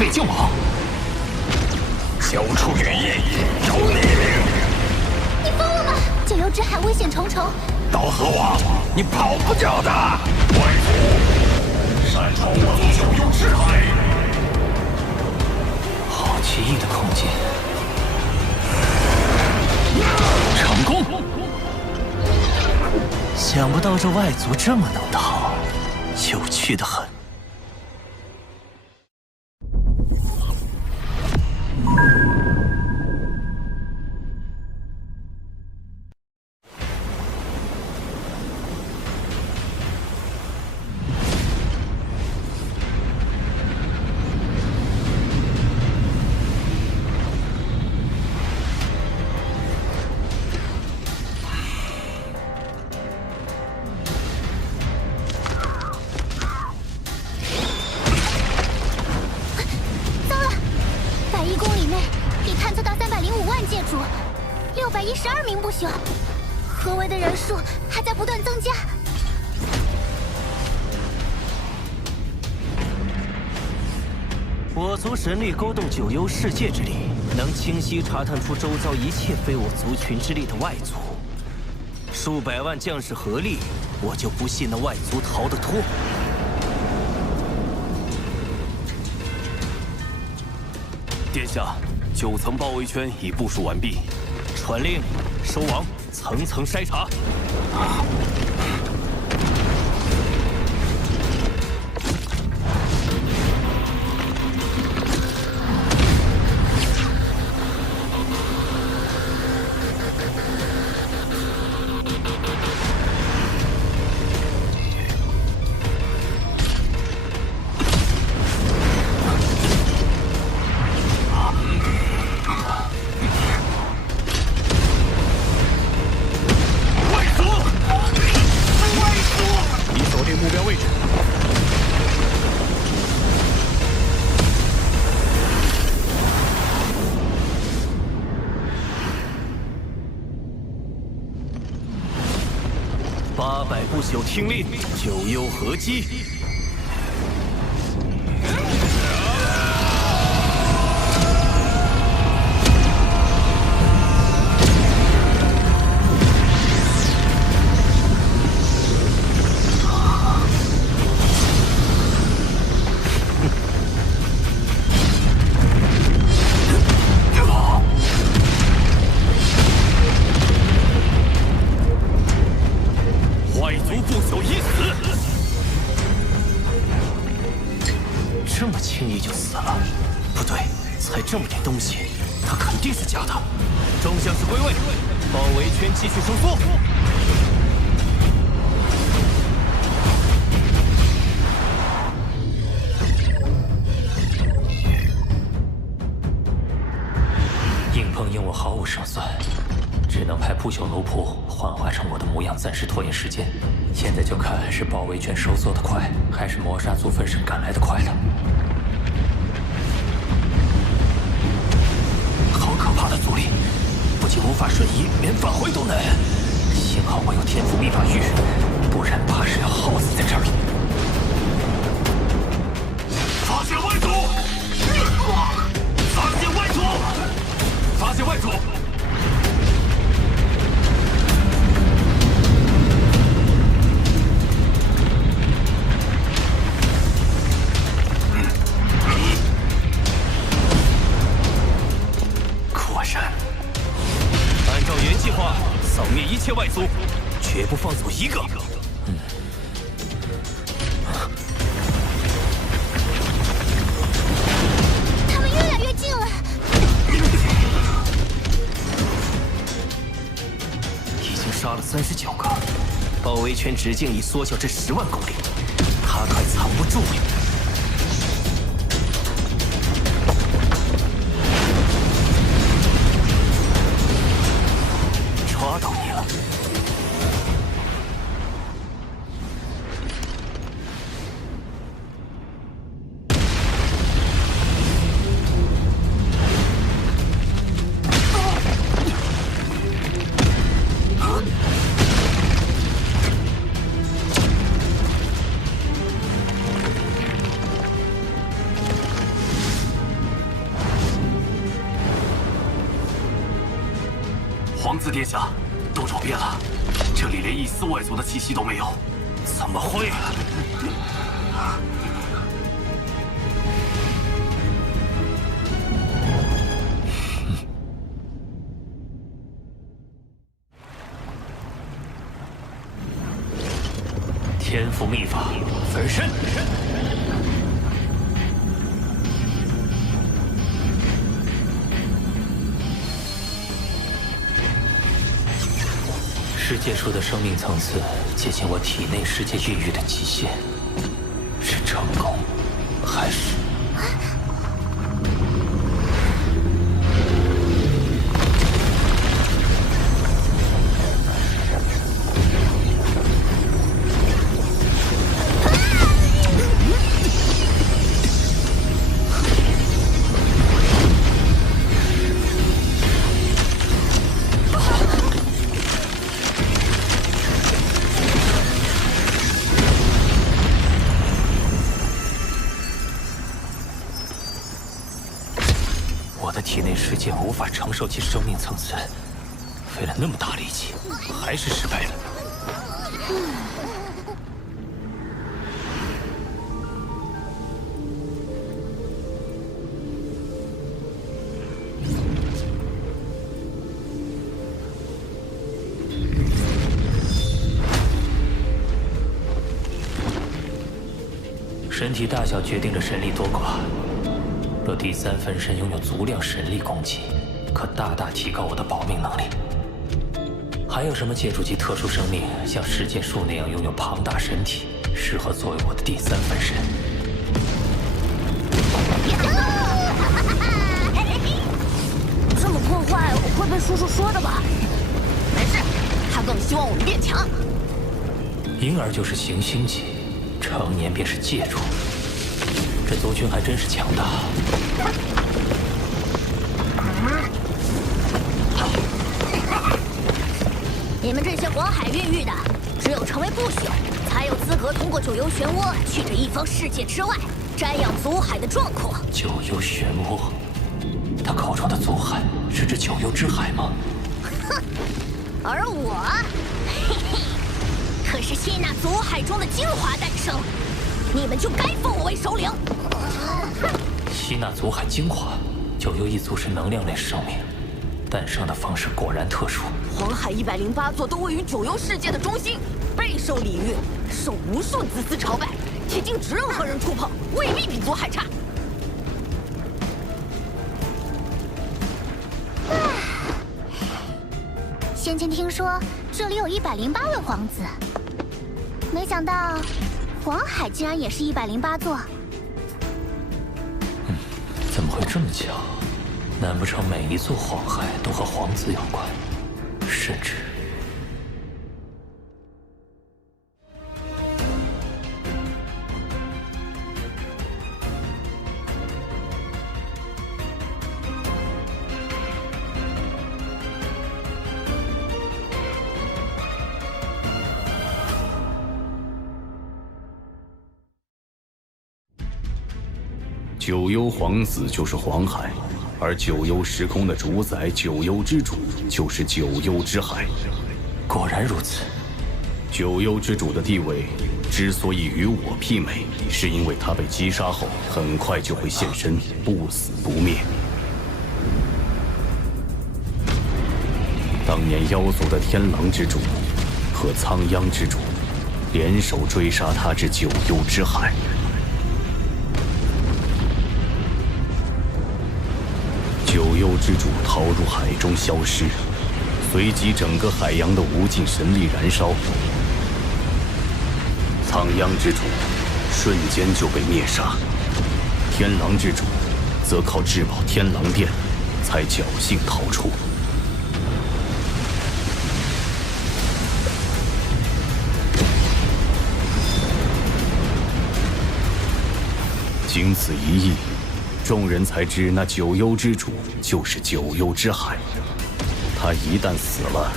废旧王，交出羽翼，由你领。你疯了吗？九幽之海危险重重，刀河王，你跑不掉的！外族擅闯我族九幽之海，好奇异的空间。成功！想不到这外族这么能逃，有趣的很。612名不朽，合围的人数还在不断增加。我族神力勾动九幽世界之力，能清晰查探出周遭一切非我族群之力的外族。数百万将士合力，我就不信那外族逃得脱。殿下，9层包围圈已部署完毕。传令，收网，层层筛查。800不朽听令，九幽合击。这么轻易就死了？不对，才这么点东西，他肯定是假的。众将士归位，包围圈继续收缩。硬碰硬我毫无胜算，只能派不朽奴仆幻化成我的模样，暂时拖延时间。现在就看是包围圈收缩的快，还是磨砂族分身赶来的快了。好可怕的阻力，不仅无法瞬移，连返回都难。幸好我有天赋秘法玉，不然怕是要耗死在这里。发现外族！发现外族！发现外族！果然，按照原计划，扫灭一切外族，绝不放走一个。他们越来越近了。已经杀了39个，包围圈直径已缩小至10万公里，他快藏不住了。抓到你了！皇子殿下，都找遍了，这里连一丝外族的气息都没有。怎么会？天赋秘法，分身。世界树的生命层次接近我体内世界孕育的极限，是成功，还是？体内世界无法承受其生命层次，费了那么大力气，还是失败了。身体大小决定着神力多寡。若第三分身拥有足量神力攻击，可大大提高我的保命能力。还有什么借助其特殊生命，像世界树那样拥有庞大身体，适合作为我的第三分身？这么破坏会被叔叔说的吧？没事，他更希望我们变强。婴儿就是行星级，成年便是界主。这族群还真是强大。你们这些黄海孕育的，只有成为不朽，才有资格通过九幽漩涡去这一方世界之外瞻仰祖海的壮阔。九幽漩涡，他口中的祖海是指九幽之海吗？哼，而我，嘿嘿，可是吸纳祖海中的精华诞生，你们就该封我为首领。吸纳祖海精华，九幽一族是能量类生命，诞生的方式果然特殊。黄海108座都位于九幽世界的中心，备受礼遇，受无数子嗣朝拜，且禁止任何人触碰，未必比祖海差。先前听说这里有108位皇子，没想到黄海竟然也是108座。怎么会这么巧？难不成每一座黄海都和皇子有关？甚至……九幽皇子就是黄海，而九幽时空的主宰九幽之主就是九幽之海。果然如此。九幽之主的地位之所以与我媲美，是因为他被击杀后很快就会现身，不死不灭。当年妖族的天狼之主和苍央之主联手追杀他至九幽之海。九幽之主逃入海中消失，随即整个海洋的无尽神力燃烧。苍央之主瞬间就被灭杀，天狼之主则靠至宝天狼殿才侥幸逃出。经此一役，众人才知那九幽之主就是九幽之海。他一旦死了，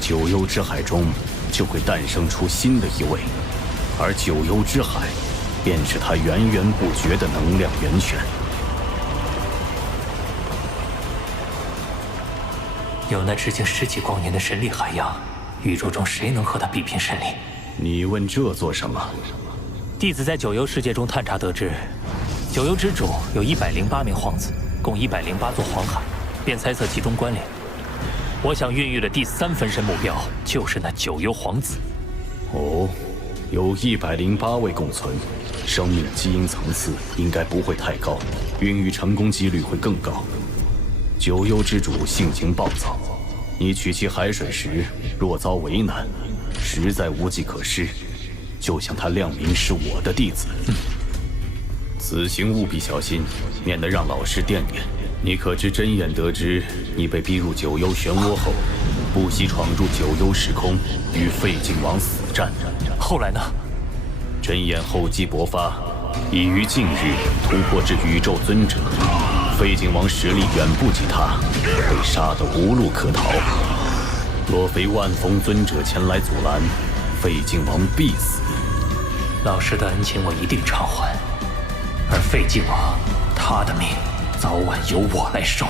九幽之海中就会诞生出新的一位，而九幽之海便是他源源不绝的能量源泉。有那直径10几光年的神力海洋，宇宙中谁能和他比拼神力？你问这做什么？弟子在九幽世界中探查得知，九幽之主有108名皇子，共108座黄海，便猜测其中关联。我想孕育的第3分身目标就是那九幽皇子。哦，有108位共存，生命基因层次应该不会太高，孕育成功几率会更高。九幽之主性情暴躁，你取其海水时若遭为难，实在无计可施。就像他亮明是我的弟子，此行务必小心，免得让老师惦念。你可知真眼得知你被逼入九幽漩涡后，不惜闯入九幽时空，与废晋王死战。后来呢？真眼厚积薄发，已于近日突破至宇宙尊者。废晋王实力远不及他，被杀得无路可逃。若非万逢尊者前来阻拦，废晋王必死。老师的恩情我一定偿还，而废晋王他的命早晚由我来受。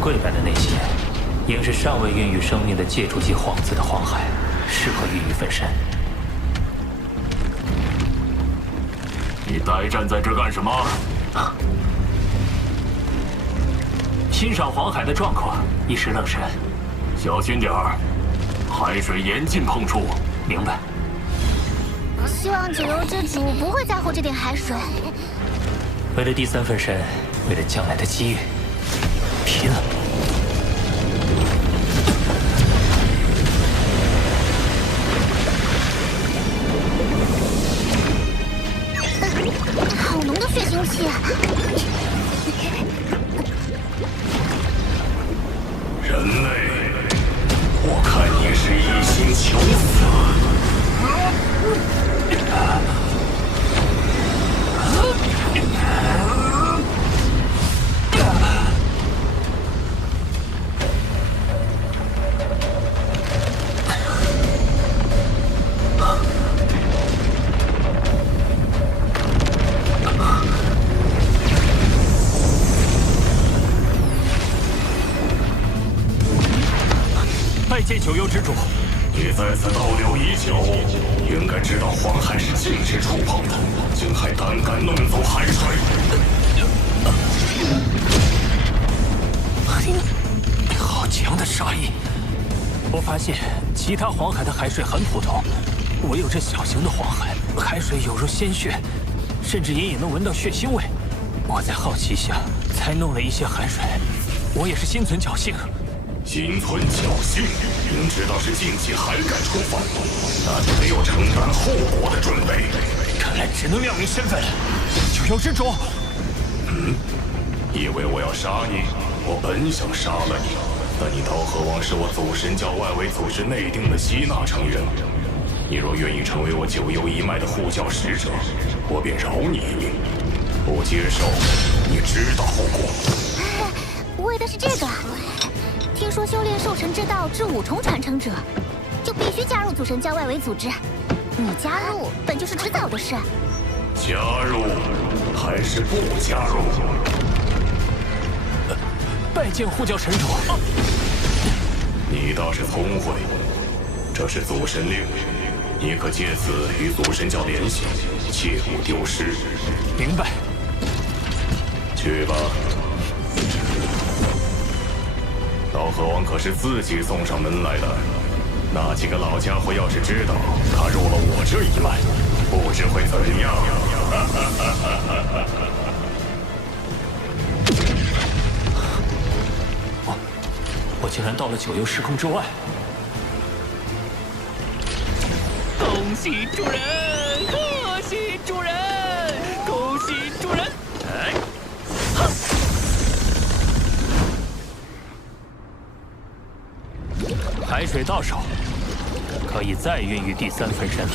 跪拜的那些，应是尚未孕育生命的借助级皇子的黄海，适合孕育分身。你呆站在这干什么？啊！欣赏黄海的壮阔，一时愣神。小心点儿，海水严禁碰触。明白。希望九幽之主不会在乎这点海水。为了第3分身，为了将来的机遇，拼了！好浓的血腥气！人类，我看你是一心求死。拜见九幽之主。你在此逗留已久，应该知道黄海是禁止触碰的，竟还胆敢弄走海水。好强的杀意！我发现其他黄海的海水很普通，唯有这小型的黄海，海水有如鲜血，甚至隐隐能闻到血腥味。我在好奇下才弄了一些海水，我也是心存侥幸。心存侥幸，明知道是禁忌还敢触犯，那就得有承担后果的准备。看来只能亮明身份了。九幽之主，以为我要杀你？我本想杀了你，但你刀河王是我祖神教外围组织内定的吸纳成员。你若愿意成为我九幽一脉的护教使者，我便饶你一命；不接受，你知道后果。为的是这个。听说修炼兽神之道至5重传承者，就必须加入祖神教外围组织。你加入本就是迟早的事。加入还是不加入？拜见护教神主。你倒是聪慧，这是祖神令，你可借此与祖神教联系，切勿丢失。明白。去吧。刀河王可是自己送上门来的，那几个老家伙要是知道他入了我这一脉，不知会怎样。我竟然到了九幽时空之外！恭喜主人，贺喜主人，恭喜主人！哎，哼！海水到手，可以再孕育第3分身了。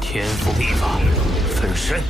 天赋秘法，分身。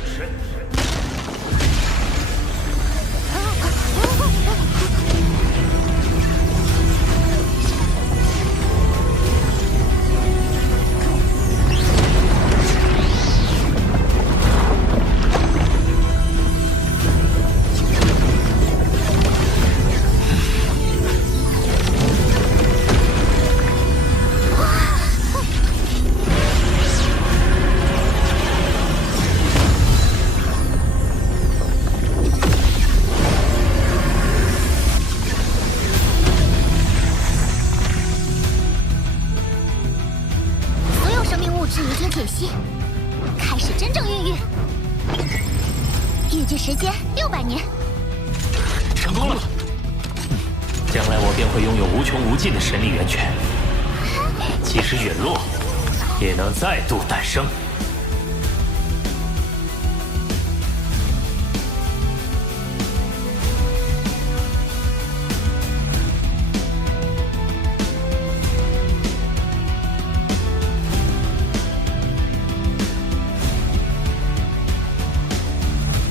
开始真正孕育，预计时间600年。成功了！将来我便会拥有无穷无尽的神力源泉，即使陨落，也能再度诞生。